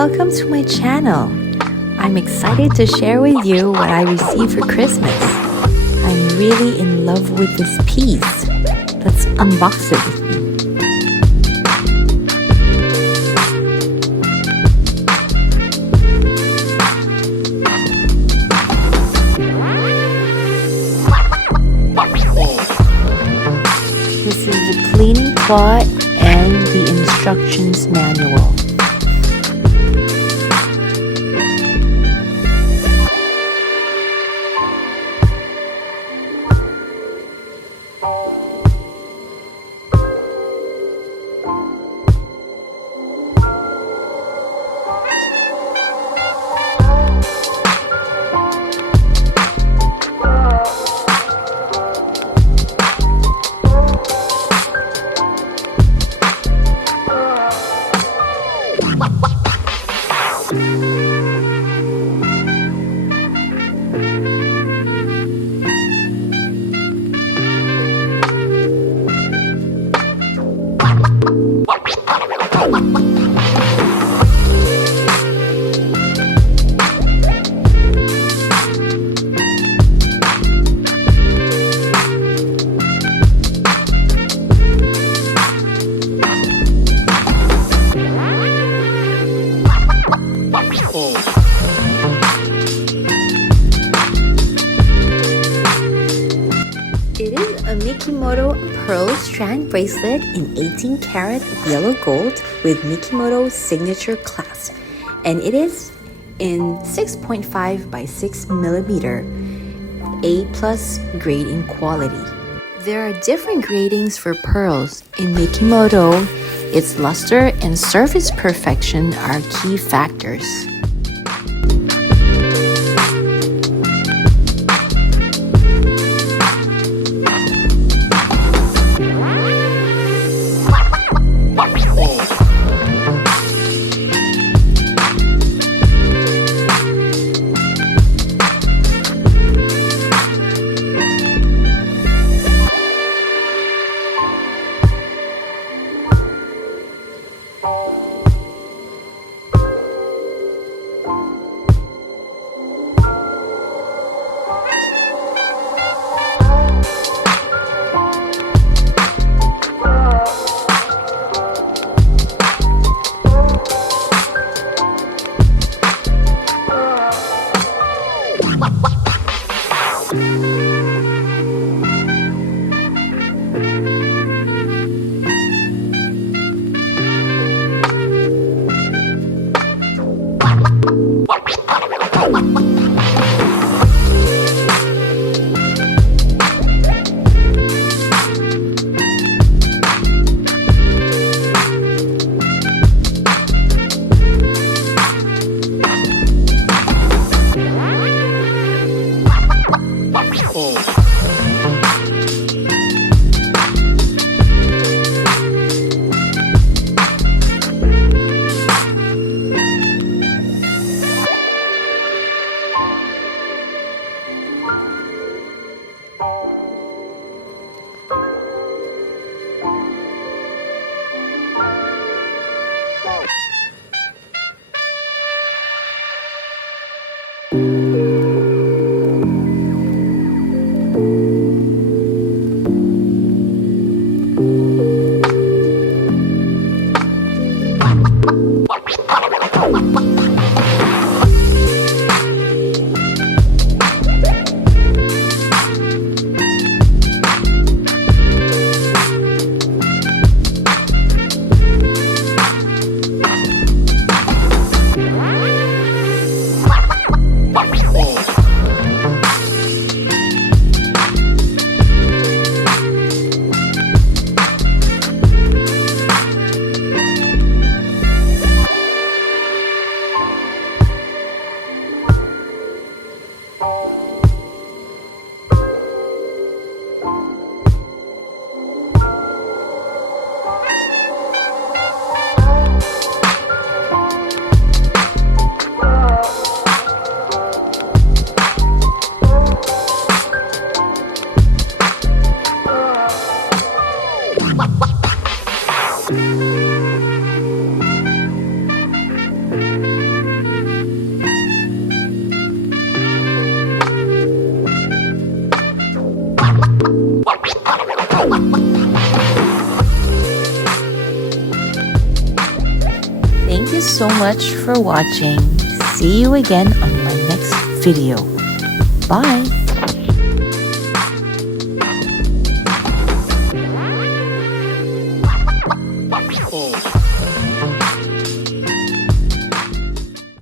Welcome to my channel. I'm excited to share with you what I received for Christmas. I'm really in love with this piece. Let's unbox it with me. This is the cleaning cloth and the instructions manual. It is a Mikimoto Pearl Strand bracelet in 18 karat yellow gold with Mikimoto signature clasp, and it is in 6.5 by 6 millimeter A+ grading quality. There are different gradings for pearls. In Mikimoto, its luster and surface perfection are key factors. so much for watching. See you again on my next video. Bye!